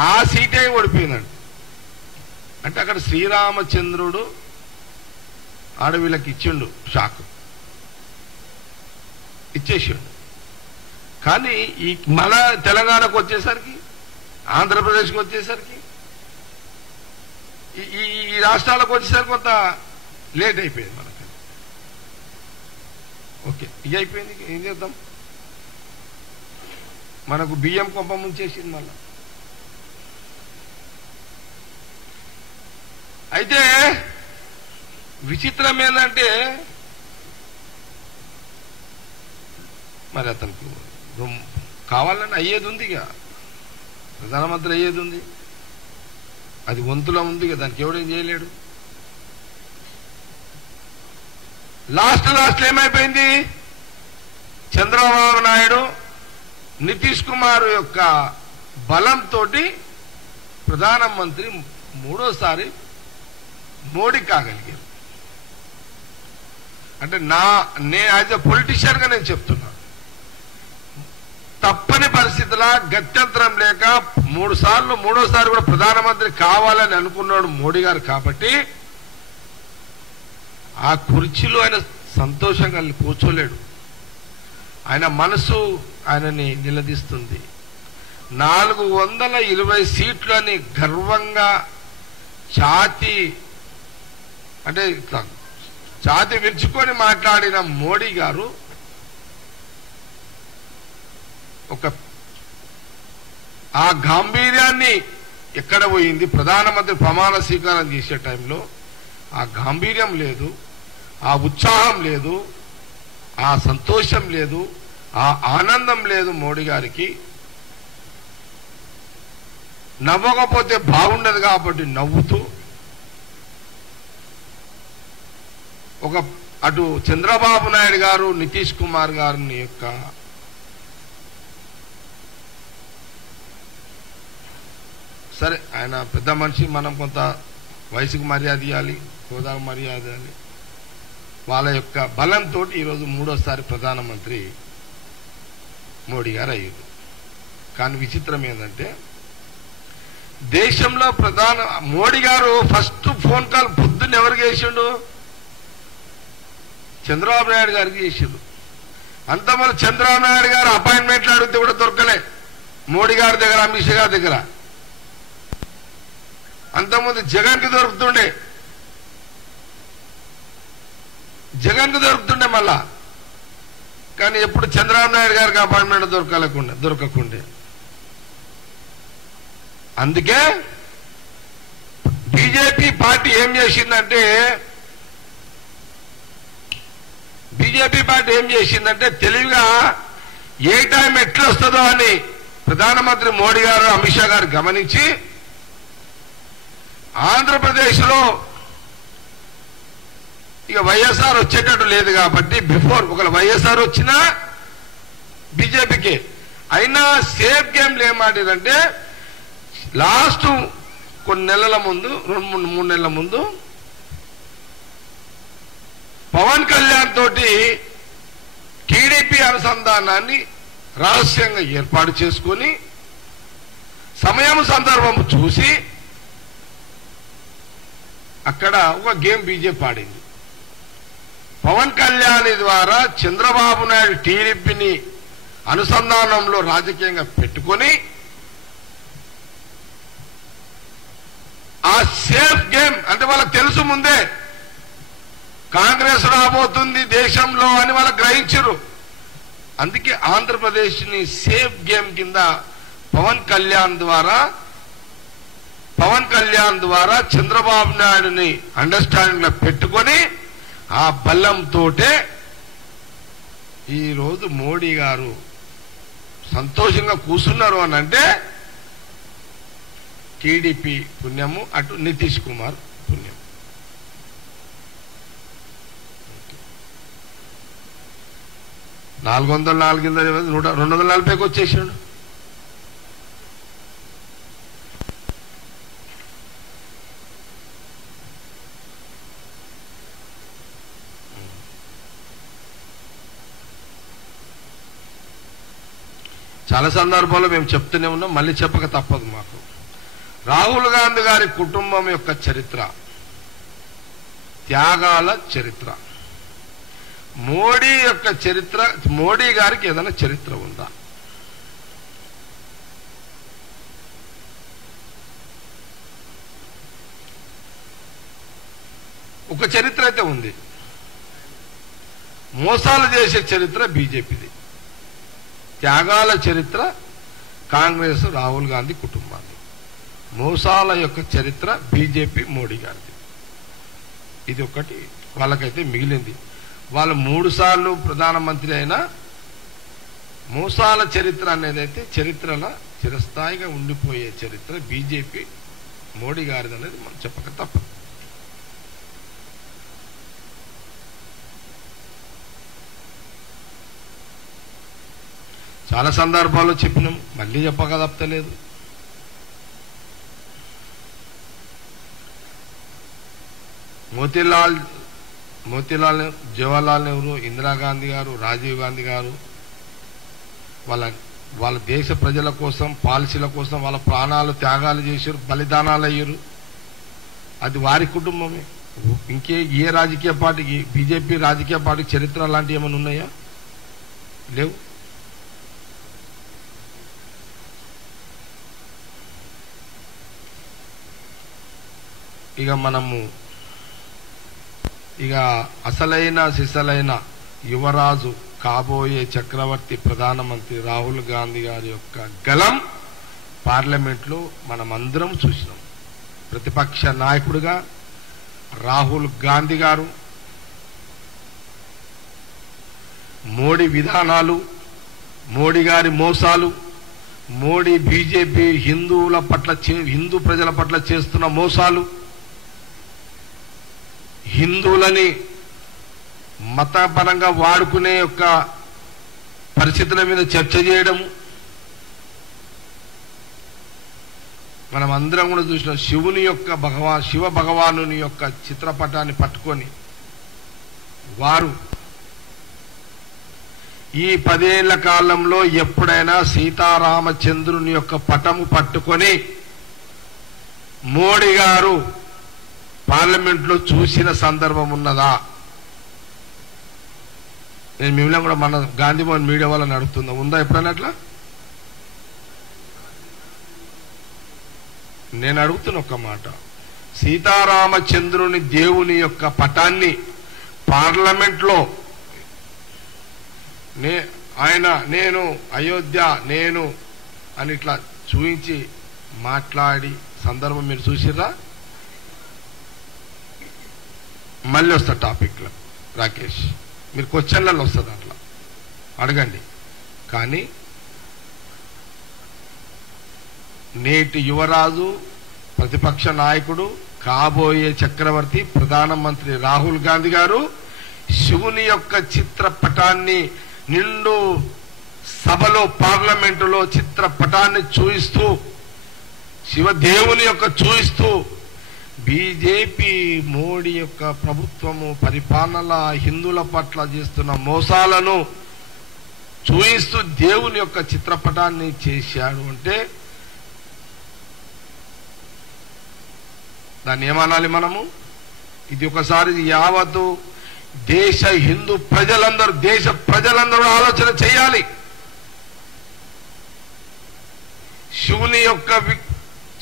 ఆ సీటే ఓడిపోయిందండి. అంటే అక్కడ శ్రీరామచంద్రుడు ఆడవిళ్ళకి ఇచ్చిండు, షాక్ ఇచ్చేసిండు. కానీ ఈ మన తెలంగాణకు వచ్చేసరికి, ఆంధ్రప్రదేశ్కి వచ్చేసరికి, ఈ రాష్ట్రాలకు వచ్చేసరికి కొంత లేట్ అయిపోయింది మనకి. ఓకే, ఇది అయిపోయింది, ఏం చేద్దాం? మనకు బియ్యం కొంప ముంచేసింది మళ్ళా. అయితే విచిత్రం ఏంటంటే మరి అతనికి కావాలని అయ్యేది ఉంది, ఇక ప్రధానమంత్రి అయ్యేది ఉంది, అది వంతులో ఉంది కదా, దానికి ఎవడేం చేయలేడు. లాస్ట్ ఏమైపోయింది? చంద్రబాబు నాయుడు నితీష్ కుమార్ యొక్క బలంతో ప్రధానమంత్రి మూడోసారి మోడీ కాగలిగారు. అంటే నేను యాజ్ ఎ పొలిటీషియన్ గా నేను చెప్తున్నా, తప్పని పరిస్థితుల గత్యంతరం లేక మూడోసారి కూడా ప్రధానమంత్రి కావాలని అనుకున్నాడు మోడీ గారు. కాబట్టి ఆ కుర్చీలో ఆయన సంతోషంగా కూర్చోలేడు, ఆయన మనసు ఆయనని నిలదీస్తుంది. 420 సీట్లు అని గర్వంగా ఛాతి విరుచుకొని మాట్లాడిన మోడీ గారు ఆ గాంభీర్యాన్ని ఎక్కడ పోయింది? ప్రధానమంత్రి ప్రమాణ స్వీకారం చేసే టైంలో ఆ గాంభీర్యం లేదు, ఆ ఉత్సాహం లేదు, ఆ సంతోషం లేదు, ఆ ఆనందం లేదు మోడీ గారికి. నవ్వకపోతే బాగుండదు కాబట్టి నవ్వుతూ అటు చంద్రబాబు నాయుడు గారు నితీష్ కుమార్ గారిని యొక్క సరే ఆయన పెద్ద మనిషి, మనం కొంత వయసుకు మర్యాద ఇవ్వాలి, హోదాకు మర్యాద ఇవ్వాలి. వాళ్ళ యొక్క బలంతో ఈరోజు మూడోసారి ప్రధానమంత్రి మోడీ గారు అయ్యారు. కానీ విచిత్రం ఏంటంటే దేశంలో మోడీ గారు ఫస్ట్ ఫోన్ కాల్ పొద్దున్న ఎవరికి చేసిండు? చంద్రబాబు నాయుడు గారికి చేసిండు. అంతమంది చంద్రబాబు నాయుడు గారు అపాయింట్మెంట్లు అడిగితే కూడా దొరకలే మోడీ గారి దగ్గర, అమిత్ షా గారి దగ్గర. అంతకుముందు జగన్కి దొరుకుతుండే మళ్ళా. కానీ ఎప్పుడు చంద్రబాబు నాయుడు గారికి అపాయింట్మెంట్ దొరకకుండే. అందుకే బీజేపీ పార్టీ ఏం చేసిందంటే తెలివిగా ఏ టైం ఎట్లా వస్తుందో అని ప్రధానమంత్రి మోడీ గారు, అమిత్ షా గారు గమనించి ఆంధ్రప్రదేశ్లో ఇక వైఎస్ఆర్ వచ్చేటట్టు లేదు కాబట్టి బిఫోర్ ఒకవేళ వైఎస్ఆర్ వచ్చినా బీజేపీకి అయినా సేఫ్ గేమ్లు ఏం ఆడారంటే లాస్ట్ కొన్ని నెలల ముందు, 2-3 నెలల ముందు పవన్ కళ్యాణ్ తోటి టీడీపీ అనుసంధానాన్ని రహస్యంగా ఏర్పాటు చేసుకుని సమయం సందర్భం చూసి అక్కడ ఒక గేమ్ బీజేపీ ఆడింది. పవన్ కళ్యాణ్ ద్వారా చంద్రబాబు నాయుడు టీడీపీని అనుసంధానంలో రాజకీయంగా పెట్టుకొని ఆ సేఫ్ గేమ్ అంటే వాళ్ళకి తెలుసు ముందే కాంగ్రెస్ రాబోతుంది దేశంలో అని వాళ్ళకి గ్రహించరు. అందుకే ఆంధ్రప్రదేశ్ ని సేఫ్ గేమ్ కింద పవన్ కళ్యాణ్ ద్వారా చంద్రబాబు నాయుడుని అండర్స్టాండింగ్ లో పెట్టుకొని ఆ బలంతోటే ఈరోజు మోడీ గారు సంతోషంగా కూర్చున్నారు అని అంటే టీడీపీ పుణ్యము, అటు నితీష్ కుమార్ పుణ్యం. 240కి వచ్చేసాడు. చాలా సందర్భాల్లో మేము చెప్తూనే ఉన్నాం, మళ్ళీ చెప్పక తప్పదు మాకు. రాహుల్ గాంధీ గారి కుటుంబం యొక్క చరిత్ర, త్యాగాల చరిత్ర. మోడీ యొక్క చరిత్ర, మోడీ గారికి ఏదైనా చరిత్ర ఉందా? ఒక చరిత్ర అయితే ఉంది. మోసాలు చేసే చరిత్ర బీజేపీది, త్యాగాల చరిత్ర కాంగ్రెస్ రాహుల్ గాంధీ కుటుంబాన్ని, మోసాల యొక్క చరిత్ర బీజేపీ మోడీ గారిది. ఇది ఒకటి వాళ్ళకైతే మిగిలింది. వాళ్ళు 3 సార్లు ప్రధానమంత్రి అయినా మోసాల చరిత్ర అనేది అయితే చరిత్రలో చిరస్థాయిగా ఉండిపోయే చరిత్ర బీజేపీ మోడీ గారిది అనేది మనం చెప్పక తప్పదు. చాలా సందర్భాల్లో చెప్పినాం, మళ్ళీ చెప్పక తప్పలేదు. మోతీలాల్, జవహర్లాల్ నెహ్రూ, ఇందిరాగాంధీ గారు, రాజీవ్ గాంధీ గారు వాళ్ళ దేశ ప్రజల కోసం, పాలసీల కోసం వాళ్ళ ప్రాణాలు త్యాగాలు చేశారు, బలిదానాలు అయ్యారు. అది వారి కుటుంబమే. ఏ రాజకీయ పార్టీకి, బీజేపీ రాజకీయ పార్టీకి చరిత్ర లాంటివి ఏమైనా ఉన్నాయా? లేవు. ఇక అసలైన సిసలైన యువరాజు, కాబోయే చక్రవర్తి ప్రధానమంత్రి రాహుల్ గాంధీ గారి యొక్క గలం పార్లమెంట్లో మనమందరం చూసినాం. ప్రతిపక్ష నాయకుడిగా రాహుల్ గాంధీ గారు మోడీ విధానాలు, మోడీ గారి మోసాలు, మోడీ బీజేపీ హిందూ ప్రజల పట్ల చేస్తున్న మోసాలు, హిందువులని మతపరంగా వాడుకునే యొక్క పరిస్థితుల మీద చర్చ చేయడం మనం అందరం కూడా చూసిన. శివ భగవానుని యొక్క చిత్రపటాన్ని పట్టుకొని వారు ఈ 10 ఏళ్ల కాలంలో ఎప్పుడైనా సీతారామచంద్రుని యొక్క పటము పట్టుకొని మోడీ గారు పార్లమెంట్లో చూసిన సందర్భం ఉన్నదా? నేను మిమ్మల్ని కూడా మన గాంధీ భవన్ మీడియా వాళ్ళని అడుగుతుందా, ఉందా ఎప్పుడైనా అట్లా? నేను అడుగుతున్న ఒక మాట, సీతారామచంద్రుని దేవుని యొక్క పటాన్ని పార్లమెంట్లో నేను అయోధ్య నేను అని ఇట్లా చూపించి మాట్లాడి సందర్భం మీరు చూసిర్రా? మళ్ళీ వస్తా టాపిక్లో రాకేష్, మీరు క్వశ్చన్లలో వస్తుంది, అట్లా అడగండి. కానీ నేటి యువరాజు, ప్రతిపక్ష నాయకుడు, కాబోయే చక్రవర్తి ప్రధానమంత్రి రాహుల్ గాంధీ గారు శివుని యొక్క చిత్రపటాన్ని నిండు సభలో, పార్లమెంటులో చిత్రపటాన్ని చూయిస్తూ, శివదేవుని యొక్క చూయిస్తూ, బీజేపీ మోడీ యొక్క ప్రభుత్వము పరిపాలన హిందువుల పట్ల చేస్తున్న మోసాలను చూయిస్తూ దేవుని యొక్క చిత్రపటాన్ని చేశాడు అంటే దాన్ని ఏమనాలి మనము? ఇది ఒకసారి యావత్తు దేశ హిందూ ప్రజలందరూ ఆలోచన చేయాలి. శివుని యొక్క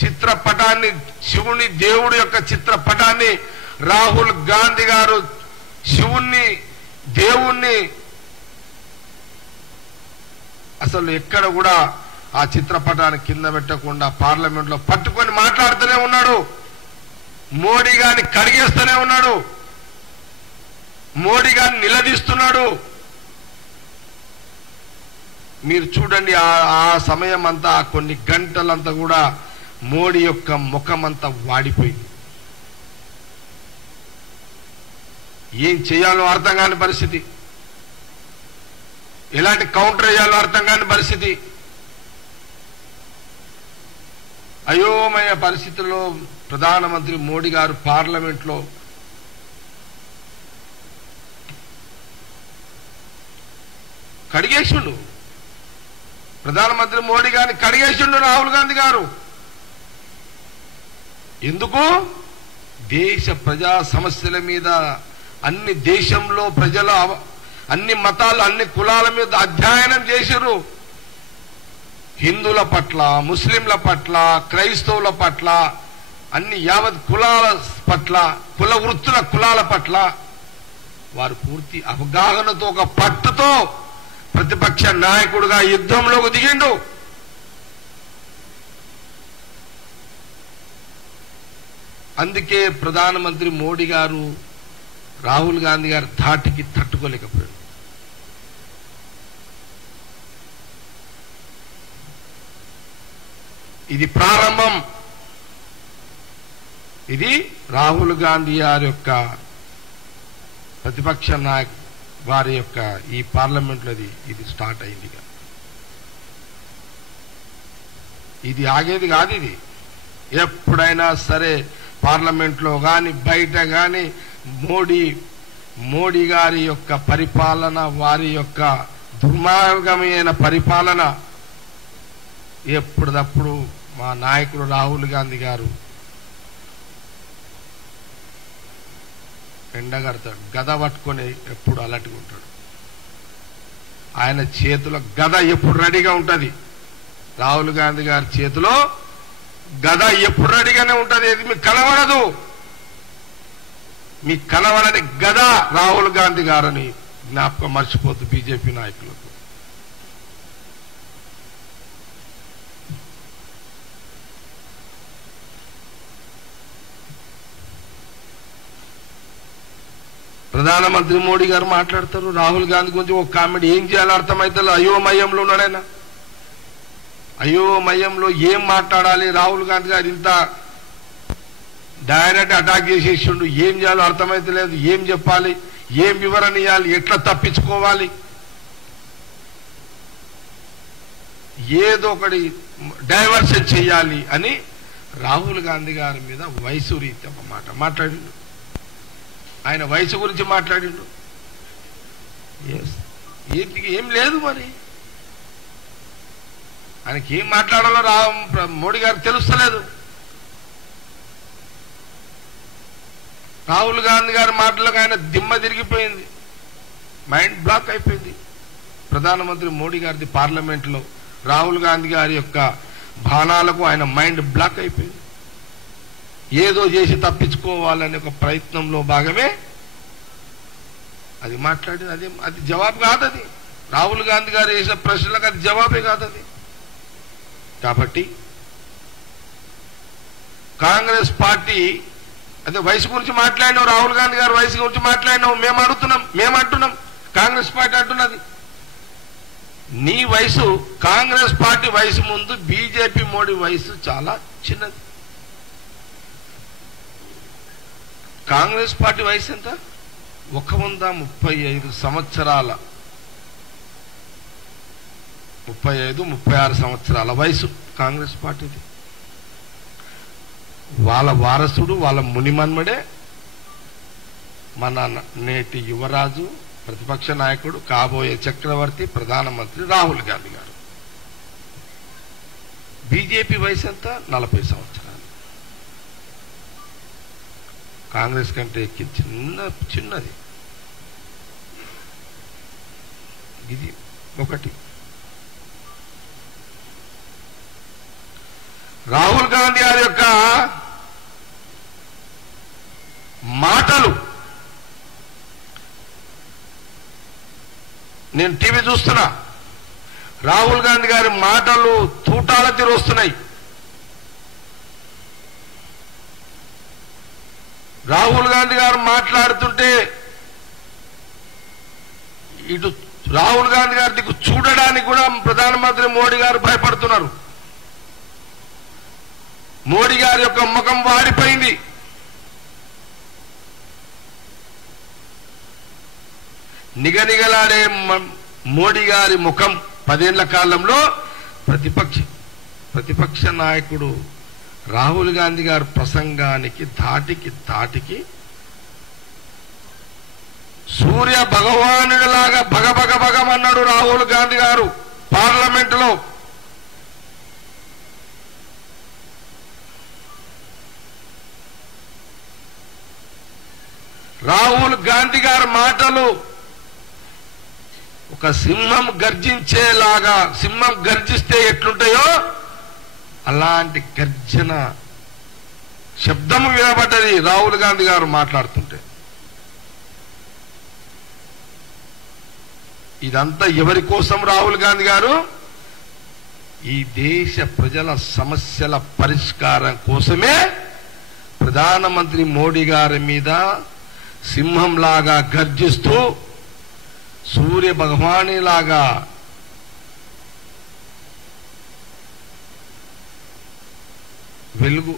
చిత్రపటాన్ని, శివుని దేవుడి యొక్క చిత్రపటాన్ని రాహుల్ గాంధీ గారు దేవుణ్ణి అసలు ఎక్కడ కూడా ఆ చిత్రపటాన్ని కింద పెట్టకుండా పార్లమెంట్లో పట్టుకొని మాట్లాడుతూనే ఉన్నాడు. మోడీ గారిని కడిగేస్తూనే ఉన్నాడు, మోడీ గారిని నిలదీస్తున్నాడు. మీరు చూడండి, ఆ సమయం అంతా, కొన్ని గంటలంతా కూడా మోడీ యొక్క ముఖమంతా వాడిపోయింది. ఏం చేయాలో అర్థం కాని పరిస్థితి, ఎలాంటి కౌంటర్ చేయాలో అర్థం కాని పరిస్థితి, అయోమయ పరిస్థితుల్లో ప్రధానమంత్రి మోడీ గారు పార్లమెంట్లో కడిగేసిండు. ప్రధానమంత్రి మోడీ గారిని కడిగేసిండు రాహుల్ గాంధీ గారు. ఎందుకు? దేశ ప్రజా సమస్యల మీద అన్ని దేశంలో ప్రజల అన్ని మతాలు అన్ని కులాల మీద అధ్యయనం చేశారు. హిందువుల పట్ల, ముస్లింల పట్ల, క్రైస్తవుల పట్ల, అన్ని యావత్ కులాల పట్ల, కుల వృత్తుల కులాల పట్ల వారు పూర్తి అవగాహనతో ఒక పట్టుతో ప్రతిపక్ష నాయకుడిగా యుద్ధంలోకి దిగిండు. అందుకే ప్రధానమంత్రి మోడీ గారు రాహుల్ గాంధీ గారి ధాటికి తట్టుకోలేకపోయాడు. ఇది ప్రారంభం. ఇది రాహుల్ గాంధీ గారి యొక్క ప్రతిపక్ష నాయకు వారి యొక్క ఈ పార్లమెంట్లో ఇది స్టార్ట్ అయింది. ఇది ఆగేది కాదు. ఇది ఎప్పుడైనా సరే పార్లమెంట్లో కానీ బయట కానీ మోడీ గారి యొక్క పరిపాలన, వారి యొక్క దుర్మార్గమైన పరిపాలన ఎప్పుడప్పుడు మా నాయకుడు రాహుల్ గాంధీ గారు ఎండగడతాడు. గద పట్టుకొని ఎప్పుడు అలర్ట్గా ఉంటాడు. ఆయన చేతిలో గద ఎప్పుడు రెడీగా ఉంటుంది. రాహుల్ గాంధీ గారి చేతిలో గద ఎప్పుడు రెడీగానే ఉంటుంది. ఇది మీకు కనబడదు. మీకు కనబడని గద రాహుల్ గాంధీ గారని జ్ఞాపకం మర్చిపోతూ బీజేపీ నాయకులకు. ప్రధానమంత్రి మోడీ గారు మాట్లాడతారు రాహుల్ గాంధీ గురించి ఒక కామెంట్. ఏం చేయాలో అర్థమైతే అయోమయంలో ఉన్నాడైనా. అయోమయంలో ఏం మాట్లాడాలి? రాహుల్ గాంధీ గారు ఇంత డైరెక్ట్ అటాక్ చేసేసిండు. ఏం చేయాలో అర్థమైతే లేదు. ఏం చెప్పాలి, ఏం వివరణ ఇవ్వాలి, ఎట్లా తప్పించుకోవాలి, ఏదో ఒకటి డైవర్షన్ చేయాలి అని రాహుల్ గాంధీ గారి మీద వయసు రీత్యా ఒక మాట మాట్లాడిండు. ఆయన వయసు గురించి మాట్లాడిండు. ఏం లేదు మరి ఆయనకి ఏం మాట్లాడాలో మోడీ గారికి తెలుస్తలేదు. రాహుల్ గాంధీ గారి మాటలకు ఆయన దిమ్మ తిరిగిపోయింది, మైండ్ బ్లాక్ అయిపోయింది. ప్రధానమంత్రి మోడీ గారిది పార్లమెంట్లో రాహుల్ గాంధీ గారి యొక్క బాణాలకు ఆయన మైండ్ బ్లాక్ అయిపోయింది. ఏదో చేసి తప్పించుకోవాలనే ఒక ప్రయత్నంలో భాగమే అది మాట్లాడింది. అది జవాబు కాదు. అది రాహుల్ గాంధీ గారు వేసిన ప్రశ్నలకు అది జవాబే కాదు. అది కాబట్టి కాంగ్రెస్ పార్టీ అదే వయసు గురించి మాట్లాడినావు, రాహుల్ గాంధీ గారు వయసు గురించి మాట్లాడినావు. మేము అంటున్నాం కాంగ్రెస్ పార్టీ అంటున్నది నీ వయసు కాంగ్రెస్ పార్టీ వయసు ముందు బీజేపీ మోడీ వయసు చాలా చిన్నది. కాంగ్రెస్ పార్టీ వయసు ఎంత? 135 సంవత్సరాల 35-36 సంవత్సరాల వయసు కాంగ్రెస్ పార్టీది. వాళ్ళ వారసుడు, వాళ్ళ మునిమన్మడే మన నేటి యువరాజు, ప్రతిపక్ష నాయకుడు, కాబోయే చక్రవర్తి, ప్రధానమంత్రి రాహుల్ గాంధీ గారు. బీజేపీ వయసు ఎంత? 40 సంవత్సరాలు. కాంగ్రెస్ కంటే చిన్నది. ఇది ఒకటి. రాహుల్ గాంధీ గారి యొక్క మాటలు నేను టీవీ చూస్తున్నా. రాహుల్ గాంధీ గారి మాటలు తూటాల తిరొస్తున్నాయి. రాహుల్ గాంధీ గారు మాట్లాడుతుంటే ఇటు రాహుల్ గాంధీ గారి దిక్కు చూడడానికి కూడా ప్రధానమంత్రి మోడీ గారు భయపడుతున్నారు. మోడీ గారి యొక్క ముఖం వాడిపోయింది. నిగనిగలాడే మోడీ గారి ముఖం 10 ఏళ్ల కాలంలో ప్రతిపక్ష నాయకుడు రాహుల్ గాంధీ గారి ప్రసంగానికి తాటికి సూర్య భగవానుడిలాగా భగమన్నాడు రాహుల్ గాంధీ గారు పార్లమెంటులో. రాహుల్ గాంధీ గారి మాటలు ఒక సింహం గర్జించేలాగా, సింహం గర్జిస్తే ఎట్లుంటాయో అలాంటి గర్జన శబ్దము వినబడ్డది రాహుల్ గాంధీ గారు మాట్లాడుతుంటే. ఇదంతా ఎవరి కోసం రాహుల్ గాంధీ గారు? ఈ దేశ ప్రజల సమస్యల పరిష్కారం కోసమే ప్రధానమంత్రి మోడీ గారి మీద సింహంలాగా గర్జిస్తూ సూర్య భగవానిలాగా వెలుగు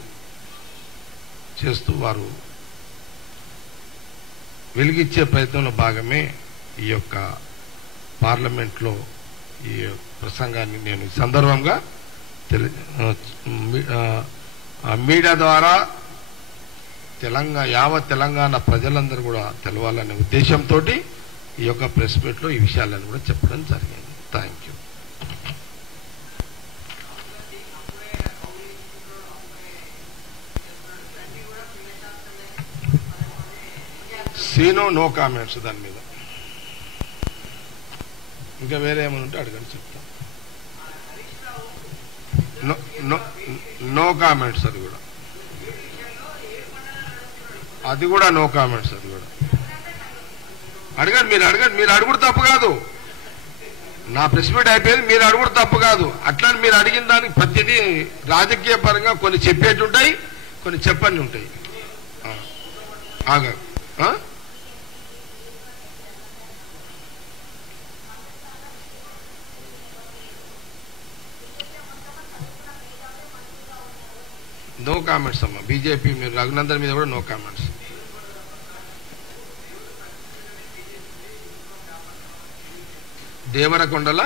చేస్తూ వారు వెలిగించే ప్రయత్నంలో భాగమే ఈ యొక్క పార్లమెంట్లో ఈ ప్రసంగాన్ని నేను ఈ సందర్భంగా మీడియా ద్వారా యావత్ తెలంగాణ ప్రజలందరూ కూడా తెలవాలనే ఉద్దేశంతో ఈ యొక్క ప్రెస్ మీట్లో ఈ విషయాలను కూడా చెప్పడం జరిగింది. Thank you. Seenu no comments దాని మీద. ఇంకా వేరే ఏమైనా ఉంటే అడగండి, చెప్తాను. No comments. అది కూడా నో కామెంట్స్. అది కూడా అడగండి, మీరు అడుగుడు తప్పు కాదు. నా ప్రెస్ మీట్ అయిపోయింది, మీరు అడుగుడు తప్పు కాదు. అట్లా మీరు అడిగిన దానికి ప్రతిదీ రాజకీయ పరంగా కొన్ని చెప్పేటి ఉంటాయి, కొన్ని చెప్పని ఉంటాయి. ఆగా నో కామెంట్స్ అమ్మా. బీజేపీ మీరు రఘునందన్ మీద కూడా నో కామెంట్స్. దేవరకొండల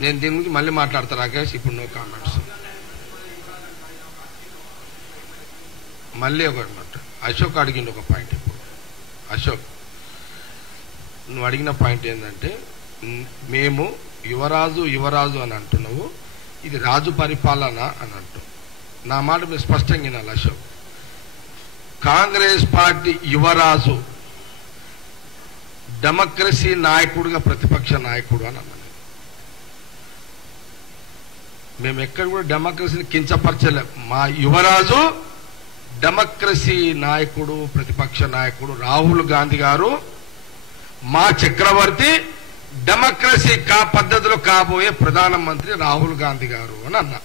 నేను దీని గురించి మళ్ళీ మాట్లాడతా రాకేష్. ఇప్పుడు నో కామెంట్స్. మళ్ళీ ఒకటి మాట. అశోక్ అడిగింది ఒక పాయింట్. ఇప్పుడు అశోక్, నువ్వు అడిగిన పాయింట్ ఏంటంటే, మేము యువరాజు అని అంటున్నావు, ఇది రాజు పరిపాలన అని అంటావు. నా మాట మీరు స్పష్టంగా వినాలి అశోక్. కాంగ్రెస్ పార్టీ యువరాజు, డెమోక్రసీ నాయకుడుగా ప్రతిపక్ష నాయకుడు అని అన్నాను. మేము ఎక్కడ కూడా డెమోక్రసీని కించపరచలేం. మా యువరాజు డెమోక్రసీ నాయకుడు, ప్రతిపక్ష నాయకుడు రాహుల్ గాంధీ గారు, మా చక్రవర్తి, డెమోక్రసీ పద్ధతిలో కాబోయే ప్రధానమంత్రి రాహుల్ గాంధీ గారు అని అన్నా.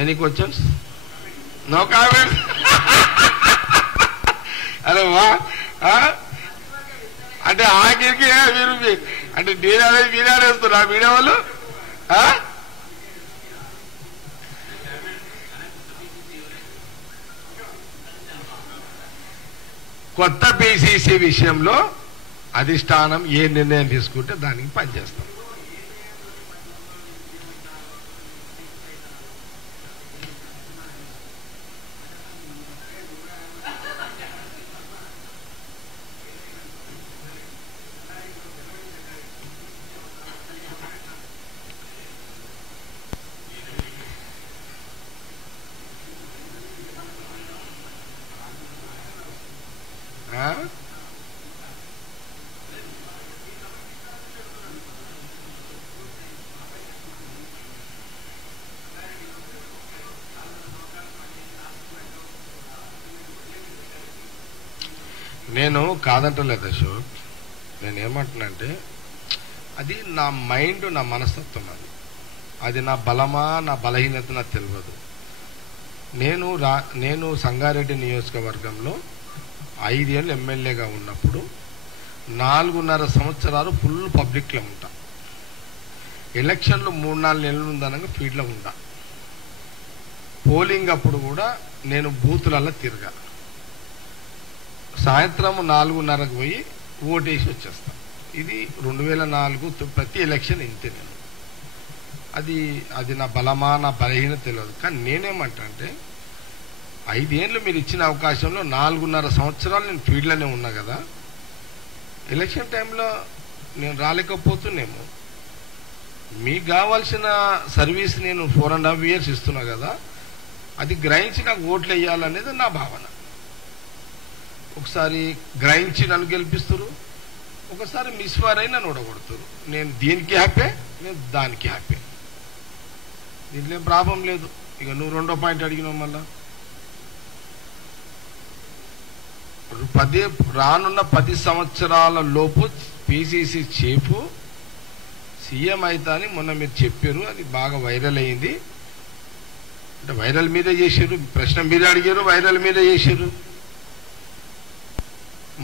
Any questions? No comment. అరే వా, అంటే ఆఖరికి మీరు అంటే మీరేస్తున్నా మీడియా వాళ్ళు. కొత్త పిసిసి విషయంలో అధిష్టానం ఏ నిర్ణయం తీసుకుంటే దానికి పనిచేస్తాం. నేను కాదంటలేదు అశోక్. నేనేమంటున్నానంటే, అది నా మైండ్, నా మనస్తత్వం. అది నా బలమా నా బలహీనత నాకు తెలియదు. నేను సంగారెడ్డి నియోజకవర్గంలో 5 ఏళ్ళు ఎమ్మెల్యేగా ఉన్నప్పుడు 4.5 సంవత్సరాలు ఫుల్ పబ్లిక్లో ఉంటా. ఎలక్షన్లు 3-4 నెలలు ఉందనగా ఫీల్డ్లో ఉంటా. పోలింగ్ అప్పుడు కూడా నేను బూతులలో తిరగా. సాయంత్రం 4:30కు పోయి ఓటేసి వచ్చేస్తాను. ఇది 2004 ప్రతి ఎలక్షన్ ఇంతే. నేను అది నా బలమా నా బలహీనత తెలియదు. కానీ నేనేమంటా అంటే, 5 ఏళ్ళు మీరు ఇచ్చిన అవకాశంలో 4.5 సంవత్సరాలు నేను ఫీల్డ్లోనే ఉన్నా కదా. ఎలక్షన్ టైంలో నేను రాలేకపోతున్నామో, మీకు కావాల్సిన సర్వీస్ నేను 4.5 years ఇస్తున్నా కదా, అది గ్రహించి నాకు ఓట్లు వేయాలనేది నా భావన. ఒకసారి గ్రహించి నన్ను గెలిపిస్తారు, ఒకసారి మిస్ఫైర్ అయి నన్ను ఓడగొడతారు. నేను దీనికి హ్యాపీ, నేను దానికి హ్యాపీ. దీంట్లో ప్రాబ్లం లేదు. ఇక నువ్వు 2వ పాయింట్ అడిగినావు. మళ్ళా రానున్న 10 సంవత్సరాల లోపు పిసిసి చీఫ్ సీఎం అవుతా అని మొన్న మీరు చెప్పారు. అది బాగా వైరల్ అయింది. అంటే వైరల్ మీదే చేశారు, ప్రశ్న మీరే అడిగారు, వైరల్ మీదే చేశారు.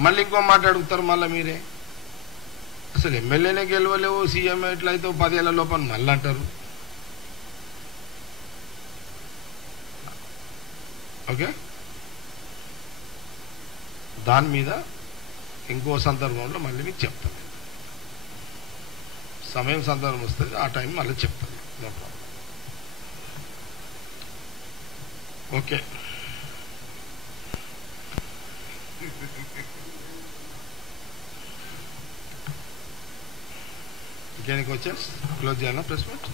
మళ్ళీ ఇంకో మాట అడుగుతారు మళ్ళీ మీరే. అసలు ఎమ్మెల్యేనే గెలవలేవు, సీఎం ఎట్లయితే 10 ఏళ్ల లోపల మళ్ళీ అంటారు. ఓకే, దాని మీద ఇంకో సందర్భంలో మళ్ళీ మీకు చెప్తాను. సమయం సందర్భం వస్తుంది, ఆ టైం మళ్ళీ చెప్తాను. No problem. ఓకే, ఇంకేనికి వచ్చేసి క్లోజ్ చేయాలా ప్రెస్ మీట్?